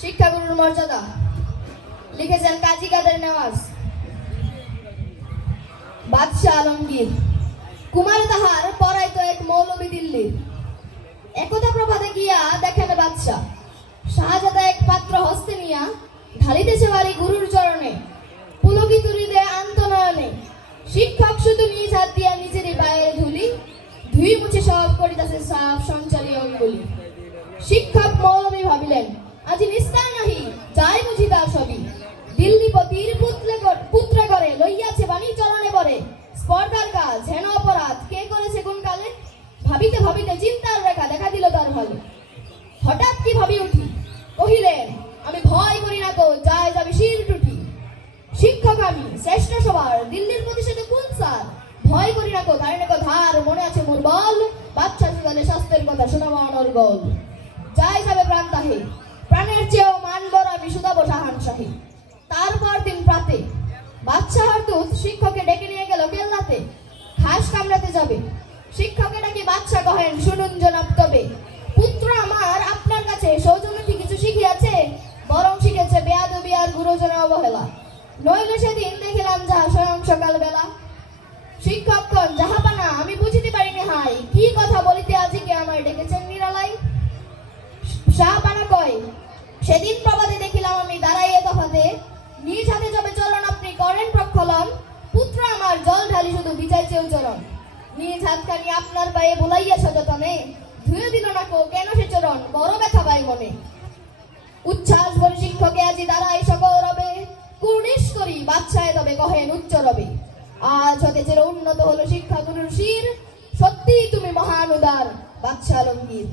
শিক্ষাগুরুর মর্যাদা। লিখেছেন কাজী কাদের নেওয়াজ। বাদশাহ আলমগীর। কুমার তাহার পড়াইতো এক মৌলবী দিল্লির একদা প্রভাতে গিয়া দেখেন বাদশাহ। শাহজাদা এক পাত্র হস্তে নিয়া ঢালিতেছে বাড়ি গুরুর চরণে। পুলকি তুলিতে আন্তনয়নে শিক্ষক শুধু নিজ হাত দিয়া নিজেরই পায়ে ধুলি, ধুই মুছে সব করিতেছে সাফ সঞ্চারী অঙ্গুলি। শিক্ষক মৌলবী ভাবিলেন, আজি নিস্তার নাহি যাই বুঝি তার সবই দিল্লিপতির পুত্রে কর- পুত্রে করে লইয়াছে বাণী চরণে বরে কাজ হেন অপরাধ। কে করেছে কোন কালে? ভাবিতে ভাবিতে চিন্তার রেখা দেখা দিল তার ভালো। হঠাৎ কি ভাবি উঠি? কহিলেন, আমি ভয় করি না তো যায় যাবে শির টুটি। শিক্ষক আমি, শ্রেষ্ঠ সবার, দিল্লির প্রতিষেধে কোন স্যার? ভয় করি না কো না ধার মনে আছে মোর বল। বাচ্চা জীবনে স্বাস্থ্যের কথা শোনাবো অনর্গল যাই যাবে প্রাণ তাহে, প্রাণের চেয়েও মান বড় আমি শুধাবো শাহান শাহী। তারপর দিন প্রাতে, বাদশাহর দূত শিক্ষককে কামড়াতে যাবে। শিক্ষকে নাকি বাদশা কহেন, শুনুন জনাব তবে। পুত্র আমার আপনার কাছে সৌজন্য কি কিছু শিখিয়াছে, বরং শিখেছে বেয়াদবি আর গুরুজনের অবহেলা। নইলে সেদিন দেখিলাম যাহা স্বয়ং সকাল বেলা শিক্ষকগণ, যাহাপানা, আমি বুঝিতে পারিনি হাই। কি কথা বলিতে আজিকে আমার ডেকেছেন নিরালাই শাহপানা কয়, সেদিন প্রবাদে বিচাইছে চরণ। নিজ হাতখানি আপনার পায়ে বুলাইয়া সযতনে ধুয়ে দিল না কো, কেন সে চরণ? বড় ব্যথা পায় মনে। উচ্ছ্বাস ভরে শিক্ষকে আজি দাঁড়াই সকরবে কুর্নিশ করি বাচ্চায় তবে কহেন উচ্চ রবে। আজ হতে উন্নত হলো শিক্ষা গুরুর শির। সত্যি তুমি মহান উদার বাচ্চা আলমগীর